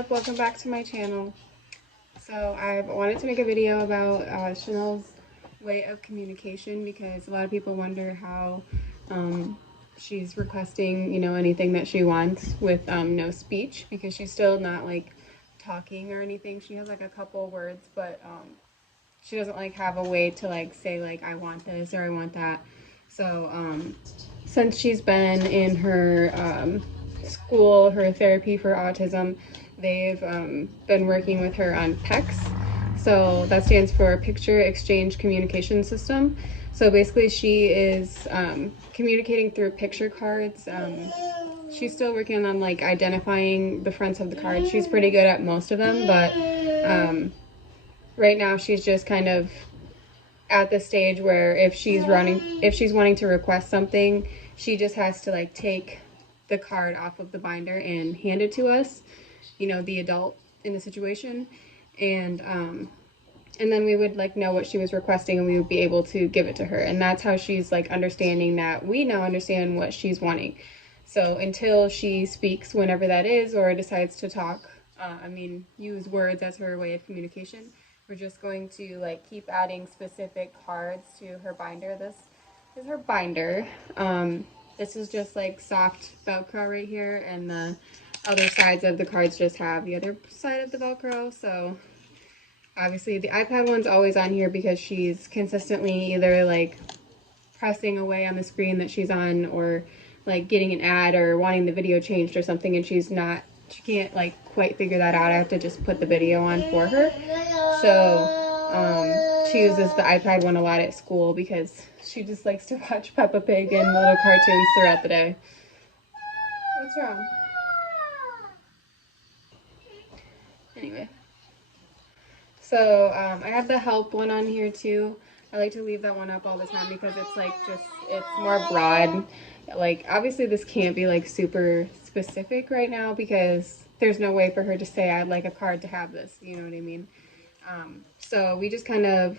up? Welcome back to my channel. So I wanted to make a video about Chanel's way of communication because a lot of people wonder how she's requesting, anything that she wants with no speech, because she's still not like talking or anything. She has like a couple words, but she doesn't like have a way to like say like I want this or I want that. So since she's been in her school, her therapy for autism, they've been working with her on PECS. So that stands for Picture Exchange Communication System. So basically she is communicating through picture cards. She's still working on like identifying the fronts of the cards. She's pretty good at most of them, but right now she's just kind of at the stage where if she's wanting to request something, she just has to like take the card off of the binder and hand it to us, the adult in the situation, and then we would like know what she was requesting and we would be able to give it to her. And that's how she's like understanding that we now understand what she's wanting. So until she speaks, whenever that is, or decides to talk, use words as her way of communication, we're just going to like keep adding specific cards to her binder. This is her binder. This is just like soft Velcro right here, and the other sides of the cards just have the other side of the Velcro. So obviously the iPad one's always on here because she's consistently either like pressing away on the screen that she's on, or like getting an ad or wanting the video changed or something, and she can't like quite figure that out. I have to just put the video on for her. So she uses the iPad one a lot at school because she just likes to watch Peppa Pig and little cartoons throughout the day. What's wrong? Anyway. So I have the help one on here too. I like to leave that one up all the time because it's like it's more broad. Like obviously this can't be like super specific right now because there's no way for her to say I'd like a card to have this, you know what I mean? So we just kind of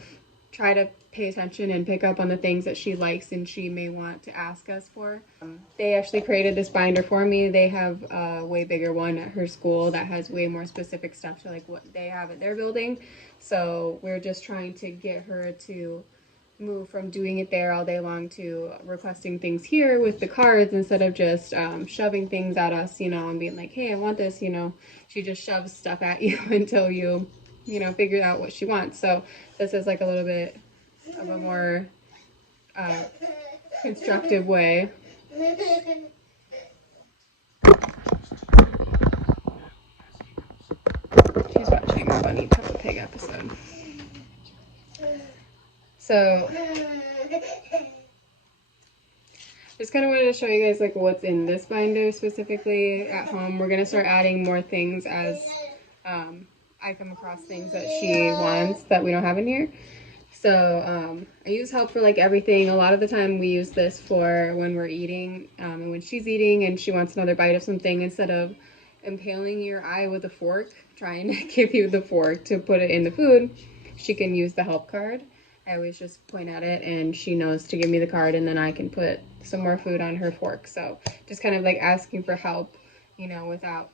try to pay attention and pick up on the things that she likes and she may want to ask us for. They actually created this binder for me. They have a way bigger one at her school that has way more specific stuff to like what they have at their building. So we're just trying to get her to move from doing it there all day long to requesting things here with the cards instead of just shoving things at us, and being like, hey, I want this, She just shoves stuff at you until you figure out what she wants. So this is like a little bit of a more constructive way. She's watching a funny Peppa Pig episode. So just kind of wanted to show you guys like what's in this binder specifically at home. We're gonna start adding more things as I come across things that she wants that we don't have in here. So I use help for like everything. A lot of the time we use this for when we're eating, and when she's eating and she wants another bite of something, instead of impaling your eye with a fork, trying to give you the fork to put it in the food, she can use the help card. I always just point at it and she knows to give me the card, and then I can put some more food on her fork. So just kind of like asking for help, without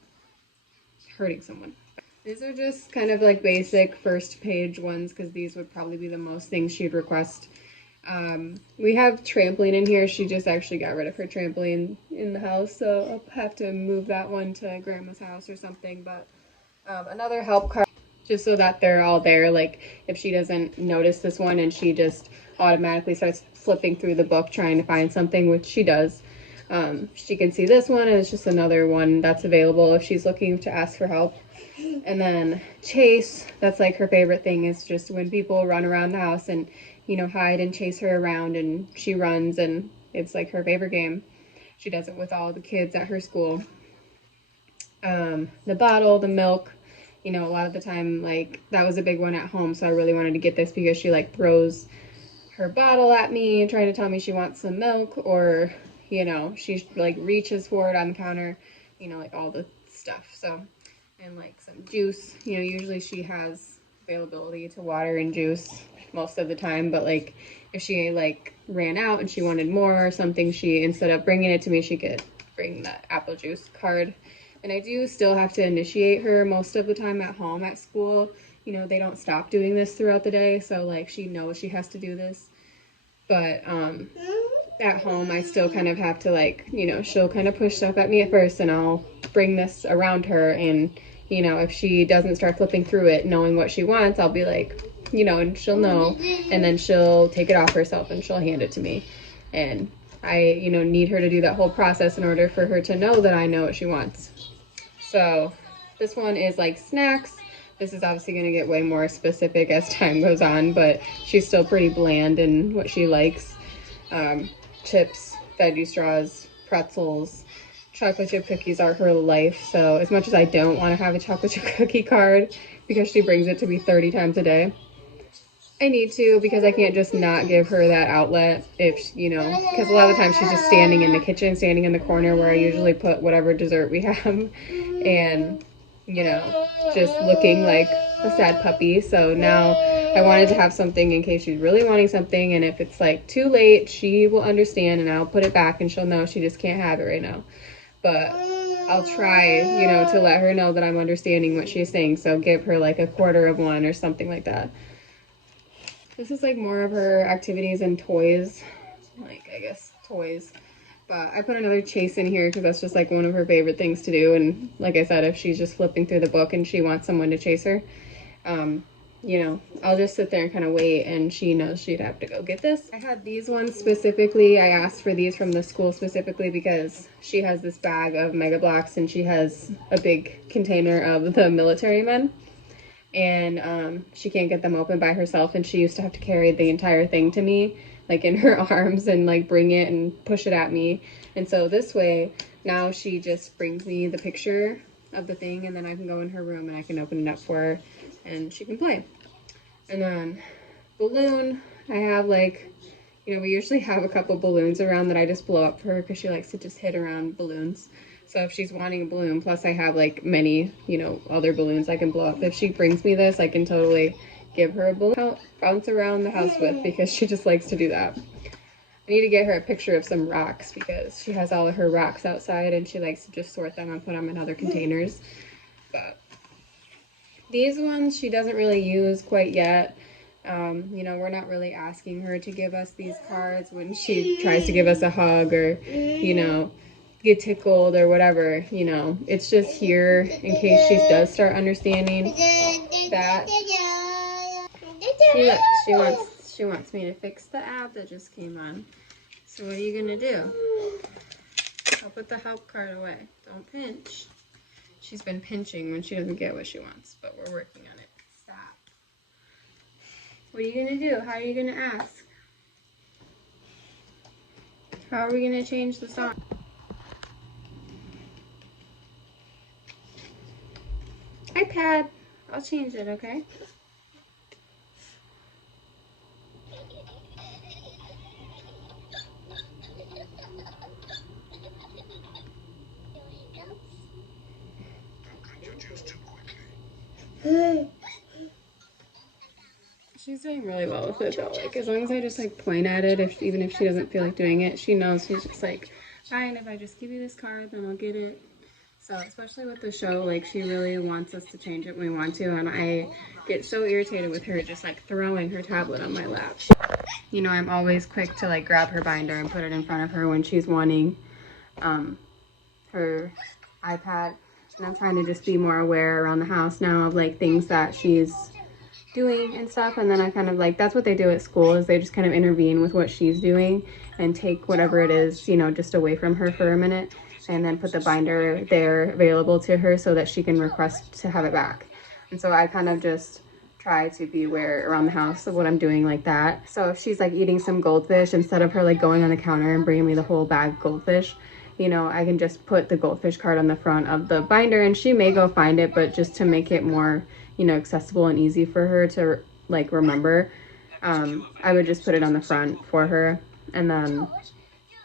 hurting someone. These are just kind of like basic first page ones because these would probably be the most things she'd request. We have trampoline in here. She just actually got rid of her trampoline in the house, so I'll have to move that one to grandma's house or something. But another help card, just so that they're all there. Like if she doesn't notice this one and she just automatically starts flipping through the book trying to find something, which she does, she can see this one, and it's just another one that's available if she's looking to ask for help. And then chase, that's like her favorite thing, is just when people run around the house and hide and chase her around, and she runs, and it's like her favorite game. She does it with all the kids at her school. The bottle, the milk, a lot of the time, like that was a big one at home, so I really wanted to get this because she like throws her bottle at me trying to tell me she wants some milk, or she like reaches for it on the counter, like all the stuff. So, and like some juice, usually she has availability to water and juice most of the time, but like if she like ran out and she wanted more or something, she, instead of bringing it to me, she could bring the apple juice card And I do still have to initiate her most of the time at home. At school, you know, they don't stop doing this throughout the day, so like she knows she has to do this. But at home I still kind of have to, like, you know, she'll kind of push stuff at me at first and I'll bring this around her, and you know, if she doesn't start flipping through it knowing what she wants, I'll be like, you know, and she'll know, and then she'll take it off herself and she'll hand it to me. And I, you know, need her to do that whole process in order for her to know that I know what she wants. So this one is like snacks. This is obviously going to get way more specific as time goes on, but she's still pretty bland in what she likes. Chips, veggie straws, pretzels, chocolate chip cookies are her life. So as much as I don't want to have a chocolate chip cookie card because she brings it to me 30 times a day, I need to, because I can't just not give her that outlet if, you know, because a lot of the time she's just standing in the kitchen, standing in the corner where I usually put whatever dessert we have, and, you know, just looking like a sad puppy. So now I wanted to have something in case she's really wanting something, and if it's like too late, she will understand and I'll put it back and she'll know she just can't have it right now. But I'll try, you know, to let her know that I'm understanding what she's saying. So give her like a quarter of one or something like that. This is like more of her activities and toys, like I guess toys. But I put another chase in here because that's just like one of her favorite things to do. And like I said, if she's just flipping through the book and she wants someone to chase her, you know, I'll just sit there and kind of wait, and she knows she'd have to go get this. I had these ones specifically. I asked for these from the school specifically because she has this bag of Mega Bloks and she has a big container of the military men. And she can't get them open by herself, and she used to have to carry the entire thing to me, like in her arms, and like bring it and push it at me. And so this way now she just brings me the picture of the thing, and then I can go in her room and I can open it up for her and she can play. And then balloon, I have like, you know, we usually have a couple balloons around that I just blow up for her because she likes to just hit around balloons. So if she's wanting a balloon, plus I have like many, you know, other balloons I can blow up. If she brings me this, I can totally give her a balloon to bounce around the house with, because she just likes to do that. I need to get her a picture of some rocks because she has all of her rocks outside and she likes to just sort them and put them in other containers. But these ones she doesn't really use quite yet. You know, we're not really asking her to give us these cards when she tries to give us a hug or, you know, get tickled or whatever. You know, it's just here in case she does start understanding that. She wants me to fix the app that just came on. So what are you gonna do? I'll put the help card away. Don't pinch. She's been pinching when she doesn't get what she wants, but we're working on it. Stop. What are you gonna do? How are you gonna ask? How are we gonna change the song? iPad. I'll change it, okay? She's doing really well with it though. Like, as long as I just like point at it, even if she doesn't feel like doing it, she knows. She's just like, fine, if I just give you this card, then I'll get it. So especially with the show, like, she really wants us to change it when we want to, and I get so irritated with her just like throwing her tablet on my lap. You know, I'm always quick to like grab her binder and put it in front of her when she's wanting her iPad. And I'm trying to just be more aware around the house now of like things that she's doing and stuff. And then I kind of like, that's what they do at school, is they just kind of intervene with what she's doing and take whatever it is, you know, just away from her for a minute, and then put the binder there available to her so that she can request to have it back. And so I kind of just try to be aware around the house of what I'm doing like that. So if she's like eating some goldfish, instead of her like going on the counter and bringing me the whole bag of goldfish, you know, I can just put the goldfish card on the front of the binder, and she may go find it, but just to make it more, you know, accessible and easy for her to like remember, I would just put it on the front for her. And then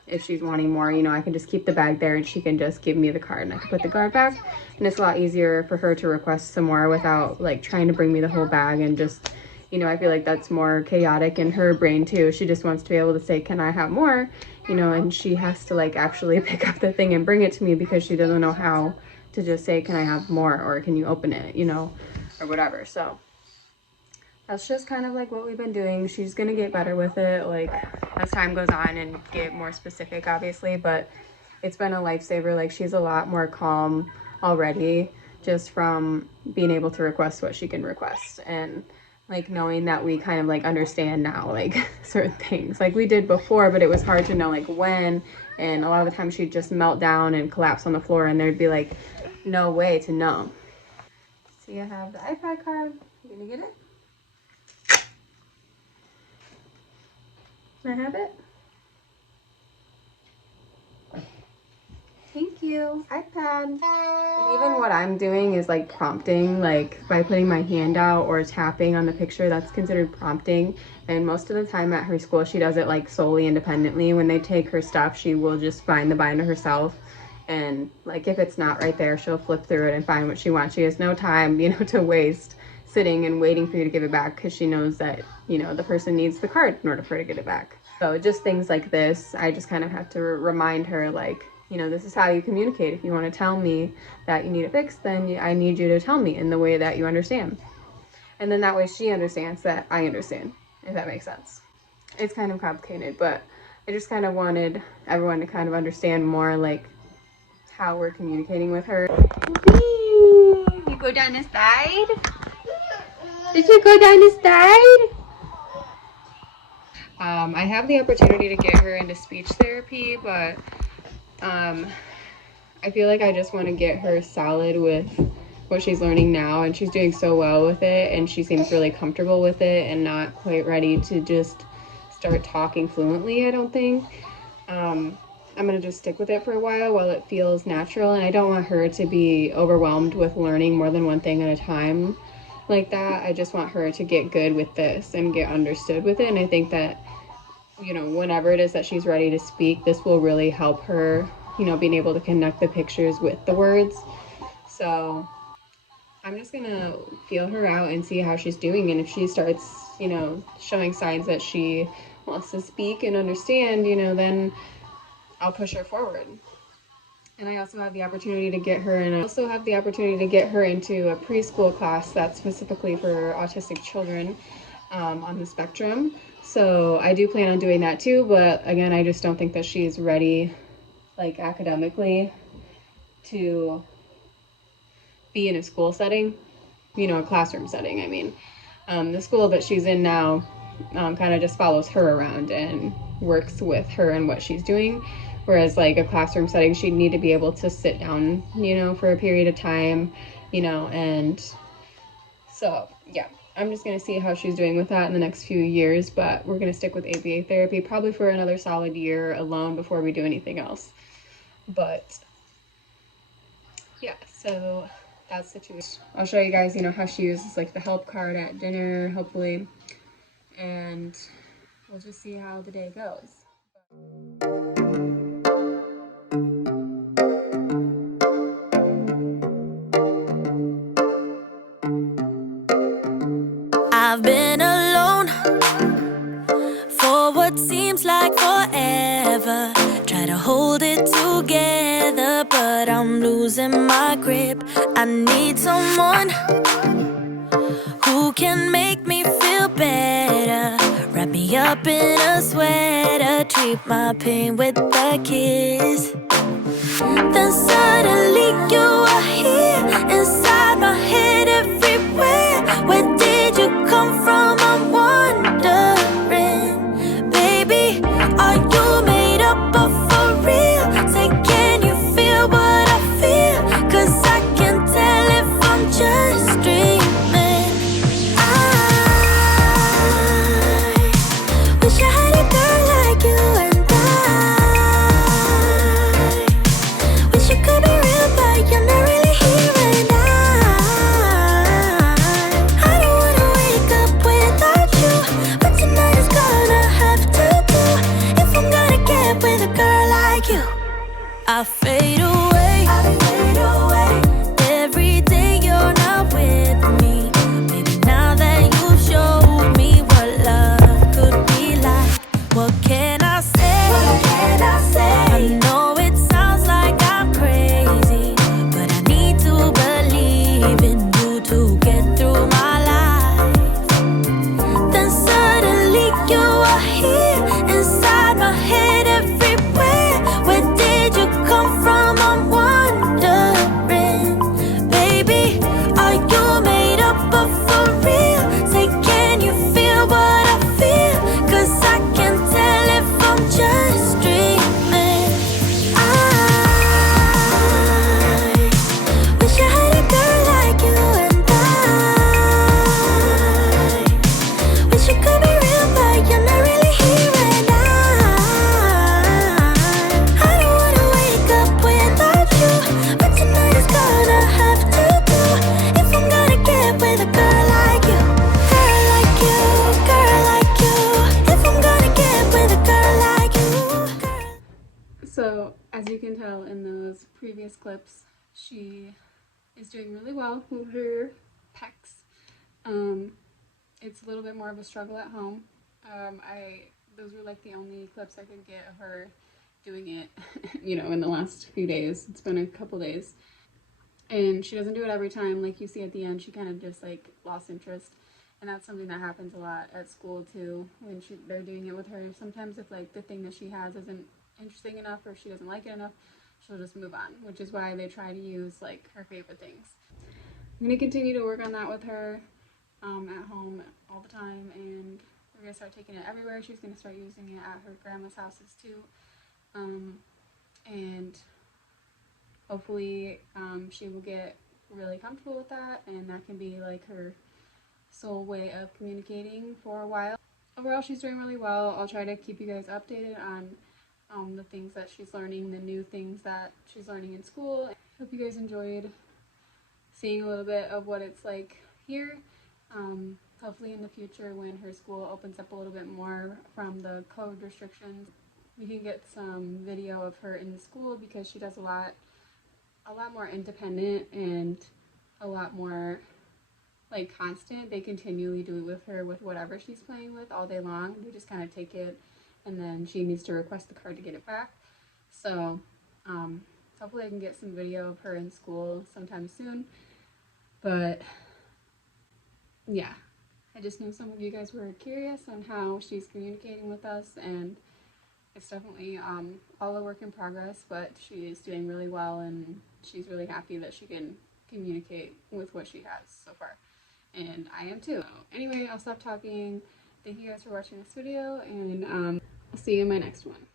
if she's wanting more, you know, I can just keep the bag there and she can just give me the card and I can put the card back. And it's a lot easier for her to request some more without like trying to bring me the whole bag. And just, you know, I feel like that's more chaotic in her brain too. She just wants to be able to say, can I have more? You know, and she has to like actually pick up the thing and bring it to me because she doesn't know how to just say, can I have more, or can you open it, you know, or whatever. So that's just kind of like what we've been doing. She's gonna get better with it, like as time goes on, and get more specific, obviously, but it's been a lifesaver. Like, she's a lot more calm already, just from being able to request what she can request, and like knowing that we kind of like understand now, like certain things like we did before, but it was hard to know like when, and a lot of the time she'd just melt down and collapse on the floor, and there'd be like no way to know. See, I have the iPad card. You gonna get it? Can I have it? Thank you. iPad. And even what I'm doing is like prompting, like by putting my hand out or tapping on the picture, that's considered prompting. And most of the time at her school, she does it like solely independently. When they take her stuff, she will just find the binder herself. And like if it's not right there, she'll flip through it and find what she wants. She has no time, you know, to waste sitting and waiting for you to give it back, because she knows that, you know, the person needs the card in order for her to get it back. So just things like this, I just kind of have to remind her, like, you know, this is how you communicate. If you want to tell me that you need it fixed, then I need you to tell me in the way that you understand. And then that way she understands that I understand, if that makes sense. It's kind of complicated, but I just kind of wanted everyone to kind of understand more, like, how we're communicating with her. You go down the slide? Did you go down the slide? I have the opportunity to get her into speech therapy, but I feel like I just want to get her solid with what she's learning now, and she's doing so well with it, and she seems really comfortable with it and not quite ready to just start talking fluently, I don't think. I'm going to just stick with it for a while it feels natural, and I don't want her to be overwhelmed with learning more than one thing at a time like that. I just want her to get good with this and get understood with it, and I think that, you know, whenever it is that she's ready to speak, this will really help her, you know, being able to connect the pictures with the words. So I'm just gonna feel her out and see how she's doing, and if she starts, you know, showing signs that she wants to speak and understand, you know, then I'll push her forward. And I also have the opportunity to get her into a preschool class that's specifically for autistic children on the spectrum. So I do plan on doing that too, but again, I just don't think that she's ready, like academically, to be in a school setting, you know, a classroom setting. I mean, the school that she's in now kind of just follows her around and works with her and what she's doing. Whereas like a classroom setting, she'd need to be able to sit down, you know, for a period of time, you know, and so, yeah. I'm just going to see how she's doing with that in the next few years, but we're going to stick with ABA therapy probably for another solid year alone before we do anything else. But yeah, so that's the situation. I'll show you guys, you know, how she uses like the help card at dinner, hopefully, and we'll just see how the day goes. I've been alone for what seems like forever. Try to hold it together, but I'm losing my grip. I need someone who can make me feel better. Wrap me up in a sweater, treat my pain with a kiss. Then suddenly you are here, inside my head, everywhere. Where did you come from? I'm wondering, baby, are you made up of for real? Say, can you feel what I feel? 'Cause I can tell if I'm just dreaming. I wish I had a girl like you, and I wish you could be real, but you're not really here, and I don't wanna wake up without you, but tonight is gonna have to do. If I'm gonna get with a girl like you, I fade away. Every day you're not with me, baby. Now that you've showed me what love could be like, what can I say? I know it sounds like I'm crazy, but I need So, as you can tell in those previous clips, she is doing really well with her PECS. It's a little bit more of a struggle at home. Those were like the only clips I could get of her doing it, in the last few days. It's been a couple days. And she doesn't do it every time. Like you see at the end, she kind of just like lost interest. And that's something that happens a lot at school too, when they're doing it with her. Sometimes if like the thing that she has isn't interesting enough or she doesn't like it enough, she'll just move on, which is why they try to use like her favorite things. I'm gonna continue to work on that with her at home all the time, and we're gonna start taking it everywhere. She's gonna start using it at her grandma's houses too, and hopefully she will get really comfortable with that, and that can be like her sole way of communicating for a while. Overall, she's doing really well. I'll try to keep you guys updated on the things that she's learning, the new things that she's learning in school. Hope you guys enjoyed seeing a little bit of what it's like here. Hopefully in the future, when her school opens up a little bit more from the COVID restrictions, we can get some video of her in the school, because she does a lot more independent and a lot more like constant. They continually do it with her with whatever she's playing with all day long. They just kind of take it, and then she needs to request the card to get it back. So hopefully I can get some video of her in school sometime soon. But yeah, I just know some of you guys were curious on how she's communicating with us, and it's definitely all a work in progress, but she is doing really well, and she's really happy that she can communicate with what she has so far. And I am too. Anyway, I'll stop talking. Thank you guys for watching this video, and I'll see you in my next one.